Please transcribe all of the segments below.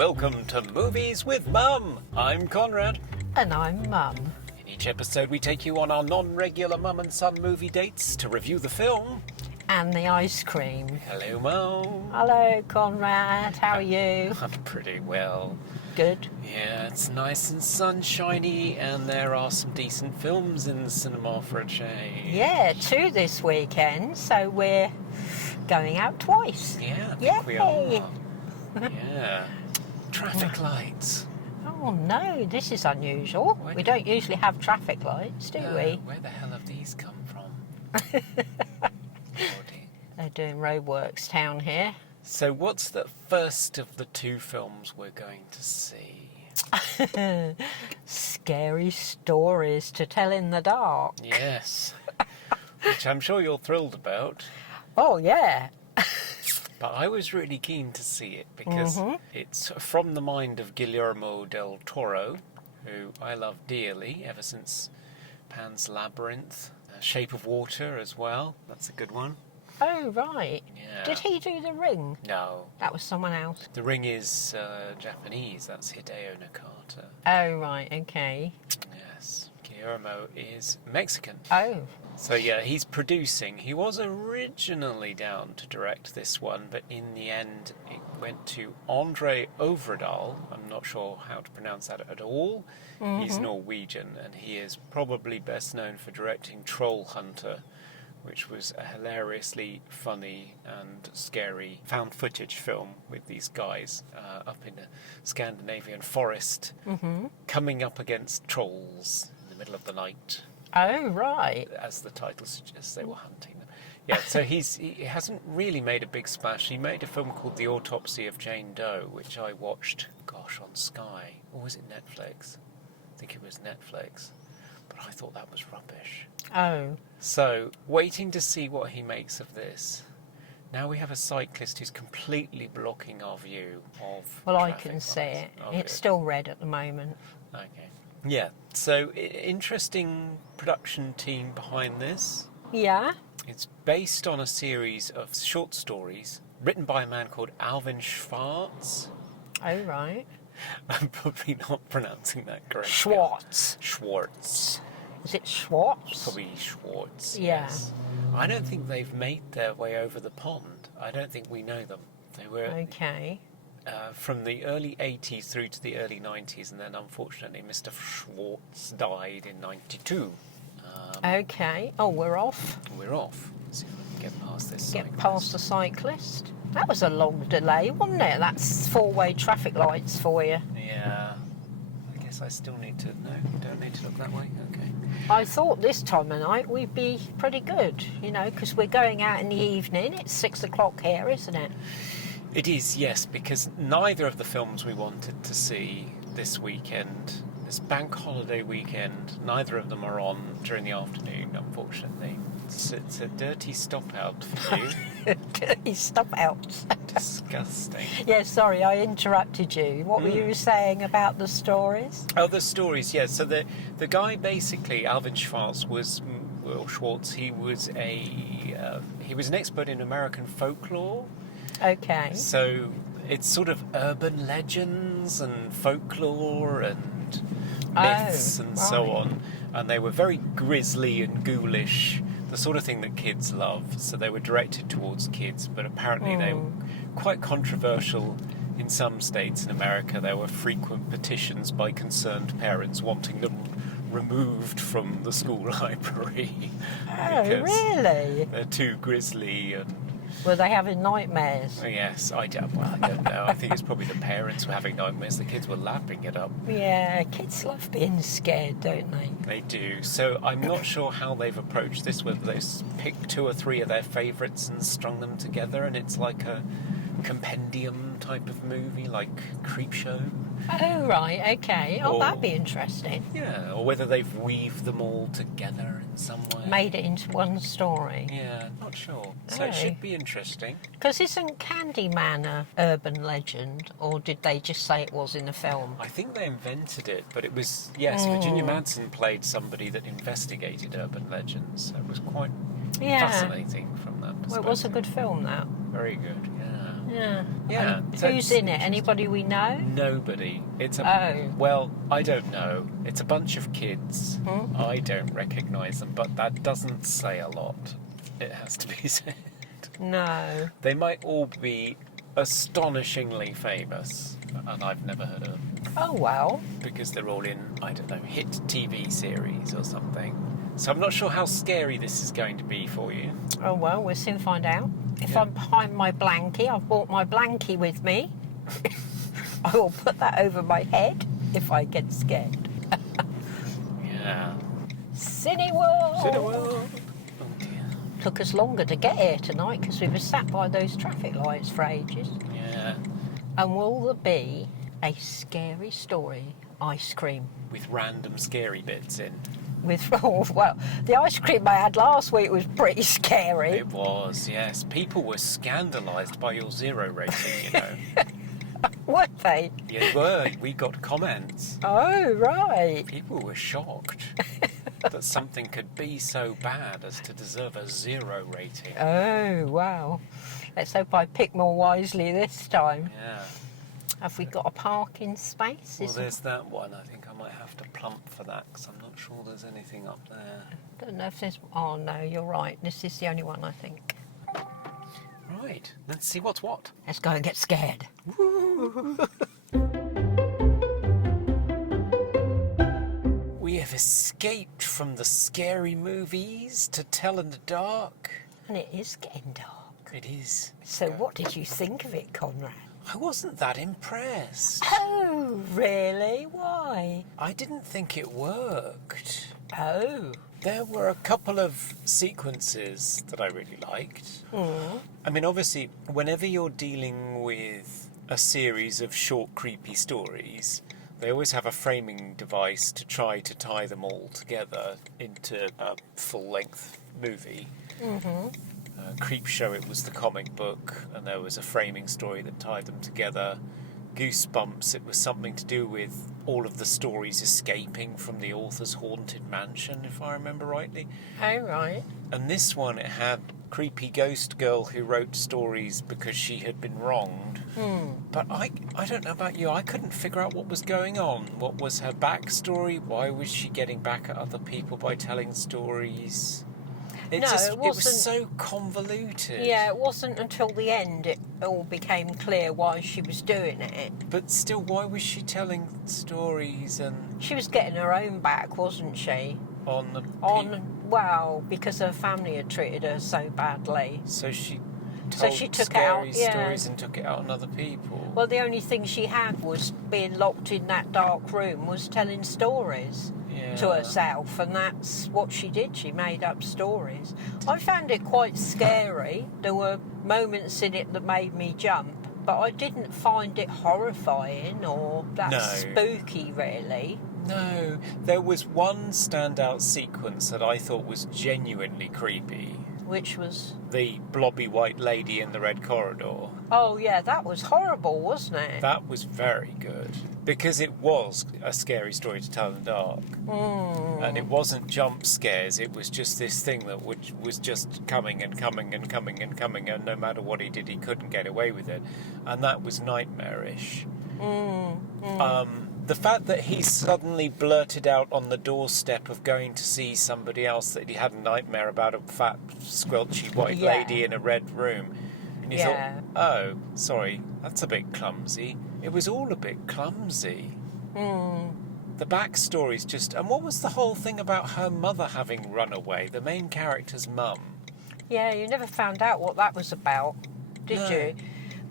Welcome to Movies with Mum. I'm Conrad. And I'm Mum. In each episode we take you on our non-regular mum and son movie dates to review the film. And the ice cream. Hello, Mum. Hello, Conrad. How are you? I'm pretty well. Good. Yeah, it's nice and sunshiny, and there are some decent films in the cinema for a change. Yeah, 2 this weekend, so we're going out twice. Yeah, I think we are. Yeah. Traffic lights. Oh no, this is unusual. We don't usually have traffic lights, do we? Where the hell have these come from? They're doing roadworks down here. So what's the first of the 2 films we're going to see? Scary stories to tell in the dark. Yes. Which I'm sure you're thrilled about. Oh yeah. But I was really keen to see it because it's from the mind of Guillermo Del Toro, who I love dearly ever since Pan's Labyrinth. Shape of Water as well. That's a good one. Oh, right. Yeah. Did he do The Ring? No. That was someone else. The Ring is Japanese. That's Hideo Nakata. Oh, right. Okay. Yes. Guillermo is Mexican. Oh. So yeah, he's producing. He was originally down to direct this one, but in the end it went to Andre Øvredal. I'm not sure how to pronounce that at all. He's Norwegian, and he is probably best known for directing Troll Hunter, which was a hilariously funny and scary found footage film with these guys up in a Scandinavian forest coming up against trolls in the middle of the night. Oh, right. As the title suggests, they were hunting them. Yeah, so he hasn't really made a big splash. He made a film called The Autopsy of Jane Doe, which I watched, on Sky. Or was it Netflix? I think it was Netflix. But I thought that was rubbish. Oh. So, waiting to see what he makes of this. Now we have a cyclist who's completely blocking our view of Well, I traffic can see lights. it. Oh, It's good. still red at the moment. Okay. Yeah, so interesting production team behind this. Yeah? It's based on a series of short stories written by a man called Alvin Schwartz. Oh, right. I'm probably not pronouncing that correctly. Schwartz. Is it Schwartz? Probably Schwartz, Yeah. yes. I don't think they've made their way over the pond. I don't think we know them. They were Okay. from the early 80s through to the early 90s, and then unfortunately Mr. Schwartz died in 92. Okay. Oh, we're off. We're off. Let's see if we can get past this Get cyclist. past the cyclist. That was a long delay, wasn't it? That's 4-way traffic lights for you. Yeah. I guess I still need to... No, don't need to look that way? Okay. I thought this time of night we'd be pretty good, because we're going out in the evening. It's 6 o'clock here, isn't it? It is, yes, because neither of the films we wanted to see this weekend, this bank holiday weekend, neither of them are on during the afternoon, unfortunately. It's a dirty stop out for you. Dirty stop out. Disgusting. Yeah, sorry, I interrupted you. What were you saying about the stories? Oh, the stories, yes. So the guy basically, Alvin Schwartz, he was an expert in American folklore. Okay. So it's sort of urban legends and folklore and myths and so on. And they were very grisly and ghoulish, the sort of thing that kids love. So they were directed towards kids, but apparently they were quite controversial in some states in America. There were frequent petitions by concerned parents wanting them removed from the school library. Oh, really? They're too grisly and... Were they having nightmares? Yes, I don't know. I think it's probably the parents were having nightmares. The kids were lapping it up. Yeah, kids love being scared, don't they? They do. So I'm not sure how they've approached this, whether they've picked 2 or 3 of their favourites and strung them together, and it's like a compendium type of movie, like Creepshow. Oh, right, okay. Oh, Or- that'd be interesting. Yeah, or whether they've weaved them all together in some way. Made it into one story. Yeah, not sure. So Oh. it should be interesting. Because isn't Candyman a urban legend, or did they just say it was in the film? I think they invented it, but it was, yes, Virginia Madsen played somebody that investigated urban legends. So it was quite Yeah. fascinating from that perspective. Well, it was a good film, that. Very good, yeah. Yeah. Yeah. And so who's it's in it? Anybody we know? Nobody. It's a Oh. well, I don't know. It's a bunch of kids. Hmm? I don't recognise them, but that doesn't say a lot. It has to be said. No. They might all be astonishingly famous, and I've never heard of them Oh, well. because they're all in, I don't know, hit TV series or something. So I'm not sure how scary this is going to be for you. Oh, well, we'll soon find out. If I'm behind my blankie, I've brought my blankie with me. I will put that over my head if I get scared. Yeah. Cineworld! Cineworld. Oh dear. Took us longer to get here tonight because we were sat by those traffic lights for ages. Yeah. And will there be a scary story ice cream? With random scary bits in. With, oh, well, the ice cream I had last week was pretty scary. It was, yes. People were scandalised by your 0 rating, you know. Were they? Yeah, they were. We got comments. Oh, right. People were shocked that something could be so bad as to deserve a 0 rating. Oh, wow. Let's hope I pick more wisely this time. Yeah. Have we got a parking space? Well, there's that one. I think I might have to plump for that because I'm not sure there's anything up there. I don't know if there's... Oh, no, you're right. This is the only one, I think. Right. Let's see what's what. Let's go and get scared. We have escaped from the scary movies to tell in the dark. And it is getting dark. It is. So what did you think of it, Conrad? I wasn't that impressed. Oh, really? Why? I didn't think it worked. Oh. There were a couple of sequences that I really liked. I mean, obviously, whenever you're dealing with a series of short, creepy stories, they always have a framing device to try to tie them all together into a full-length movie. Creepshow, it was the comic book, and there was a framing story that tied them together. Goosebumps, it was something to do with all of the stories escaping from the author's haunted mansion, if I remember rightly. Oh, right. And this one, it had creepy ghost girl who wrote stories because she had been wronged. But I don't know about you, I couldn't figure out what was going on. What was her backstory? Why was she getting back at other people by telling stories? It was so convoluted. Yeah, it wasn't until the end it all became clear why she was doing it. But still, why was she telling stories and She was getting her own back, wasn't she? on the Well, because her family had treated her so badly. So she So told she took scary out, yeah. stories and took it out on other people. Well, the only thing she had was being locked in that dark room was telling stories to herself, and that's what she did. She made up stories. I found it quite scary. There were moments in it that made me jump, but I didn't find it horrifying or that spooky, really. No, there was one standout sequence that I thought was genuinely creepy. Which was... The blobby white lady in the red corridor. Oh, yeah, that was horrible, wasn't it? That was very good. Because it was a scary story to tell in the dark. And it wasn't jump scares, it was just this thing that was just coming and coming and coming and coming, and no matter what he did, he couldn't get away with it. And that was nightmarish. The fact that he suddenly blurted out on the doorstep of going to see somebody else that he had a nightmare about, a fat, squelchy white lady in a red room. And you thought, oh, sorry, that's a bit clumsy. It was all a bit clumsy. The backstory's just... And what was the whole thing about her mother having run away? The main character's mum. Yeah, you never found out what that was about, did you?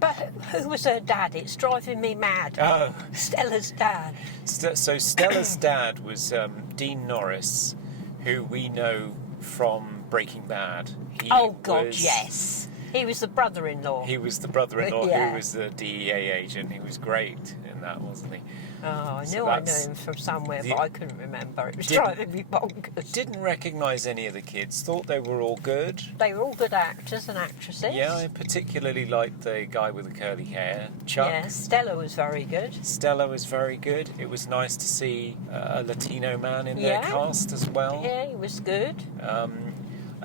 But who was her dad? It's driving me mad. Oh. Stella's dad. So Stella's dad was Dean Norris, who we know from Breaking Bad. Yes. He was the brother-in-law. He was the brother-in-law who was the DEA agent. He was great in that, wasn't he? Oh, I knew him from somewhere, but I couldn't remember. It was driving me bonkers. Didn't recognise any of the kids. Thought they were all good. They were all good actors and actresses. Yeah, I particularly liked the guy with the curly hair, Chuck. Yeah, Stella was very good. Stella was very good. It was nice to see a Latino man in their cast as well. Yeah, he was good.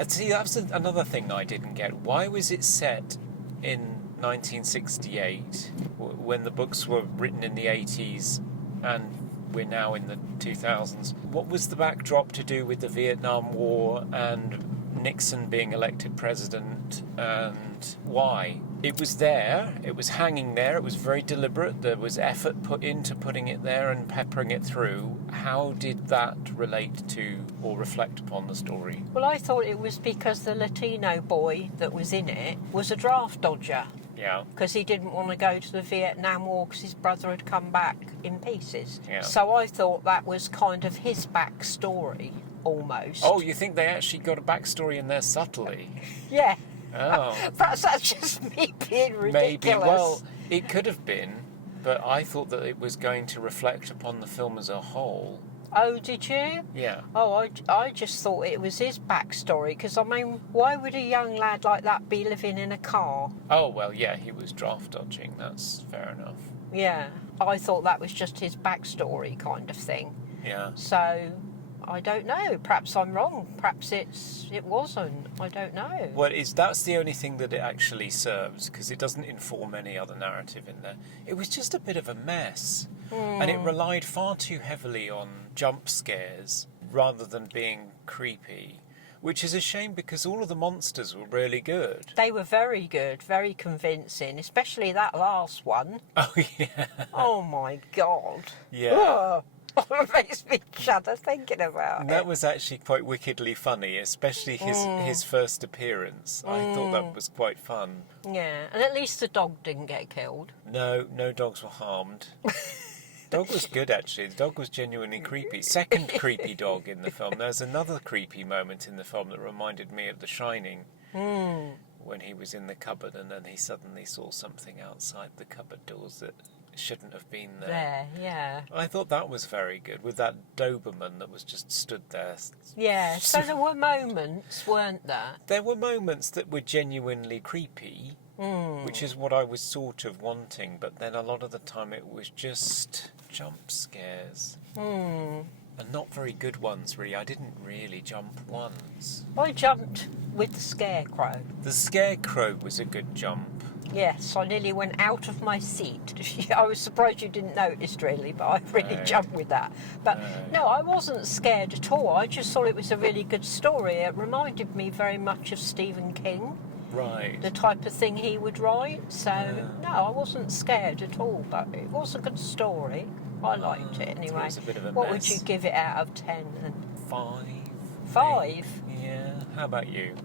See, that was another thing I didn't get. Why was it set in 1968, when the books were written in the 80s and we're now in the 2000s, what was the backdrop to do with the Vietnam War and Nixon being elected president, and why? It was there, it was hanging there, it was very deliberate, there was effort put into putting it there and peppering it through. How did that relate to or reflect upon the story? Well, I thought it was because the Latino boy that was in it was a draft dodger. Yeah. Because he didn't want to go to the Vietnam War because his brother had come back in pieces. Yeah. So I thought that was kind of his backstory, almost. Oh, you think they actually got a backstory in there subtly? Yeah. Oh. Perhaps that's just me being ridiculous. Maybe. Well, it could have been, but I thought that it was going to reflect upon the film as a whole. Oh, did you? Yeah. Oh, I just thought it was his backstory, because, I mean, why would a young lad like that be living in a car? Oh, well, yeah, he was draft dodging, that's fair enough. Yeah. I thought that was just his backstory kind of thing. Yeah. So, I don't know. Perhaps I'm wrong. Perhaps it wasn't. I don't know. Well, that's the only thing that it actually serves, because it doesn't inform any other narrative in there. It was just a bit of a mess. And it relied far too heavily on jump scares rather than being creepy, which is a shame because all of the monsters were really good. They were very good, very convincing, especially that last one. Oh, yeah. Oh, my God. Yeah. It makes me shudder thinking about And it. that was actually quite wickedly funny, especially his first appearance. I thought that was quite fun. Yeah, and at least the dog didn't get killed. No dogs were harmed. Dog was good, actually. The dog was genuinely creepy. Second creepy dog in the film. There's another creepy moment in the film that reminded me of The Shining. When he was in the cupboard and then he suddenly saw something outside the cupboard doors that shouldn't have been there. Yeah. I thought that was very good, with that Doberman that was just stood there. Yeah, so there were moments, weren't there? There were moments that were genuinely creepy, which is what I was sort of wanting, but then a lot of the time it was just jump scares. And not very good ones, really. I didn't really jump once. I jumped with the scarecrow. The scarecrow was a good jump. Yes, I nearly went out of my seat. I was surprised you didn't notice, really, but I really jumped with that. But no, I wasn't scared at all. I just thought it was a really good story. It reminded me very much of Stephen King. Right. The type of thing he would write. So, no, I wasn't scared at all, but it was a good story. I liked it anyway. It was a bit of a What mess. would you give it out of 10 then? 5. 5? Yeah. How about you?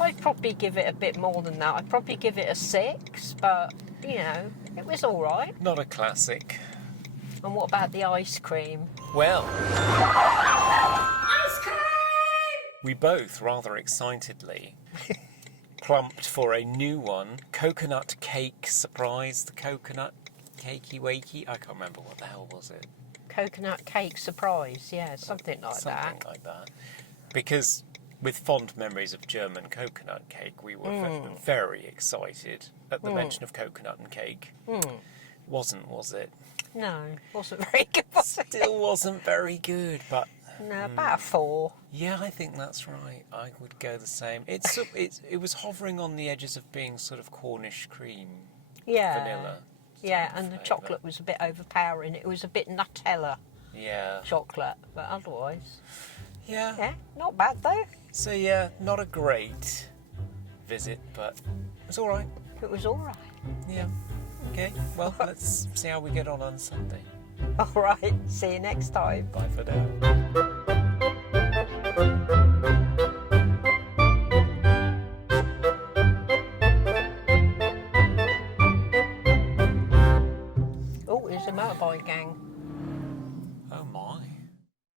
I'd probably give it a bit more than that. I'd probably give it a 6, but, you know, it was all right. Not a classic. And what about the ice cream? Well, Ice cream! we both rather excitedly plumped for a new one. Coconut cake surprise. The coconut cakey wakey. I can't remember what the hell was it. Coconut cake surprise, yeah, something like that. Something like that. Because with fond memories of German coconut cake, we were very excited at the mention of coconut and cake. Wasn't, was it? No, wasn't very good, was it? Still wasn't very good, but... No, about a 4. Yeah, I think that's right. I would go the same. It was hovering on the edges of being sort of Cornish cream, Yeah. vanilla. Yeah, and the flavour. chocolate was a bit overpowering. It was a bit Nutella Yeah. chocolate, but otherwise, Yeah. yeah, not bad though. So yeah, not a great visit, but it was all right. It was all right. Yeah. Okay. Well, let's see how we get on Sunday. All right, see you next time. Bye for now. Oh, there's a motorbike gang.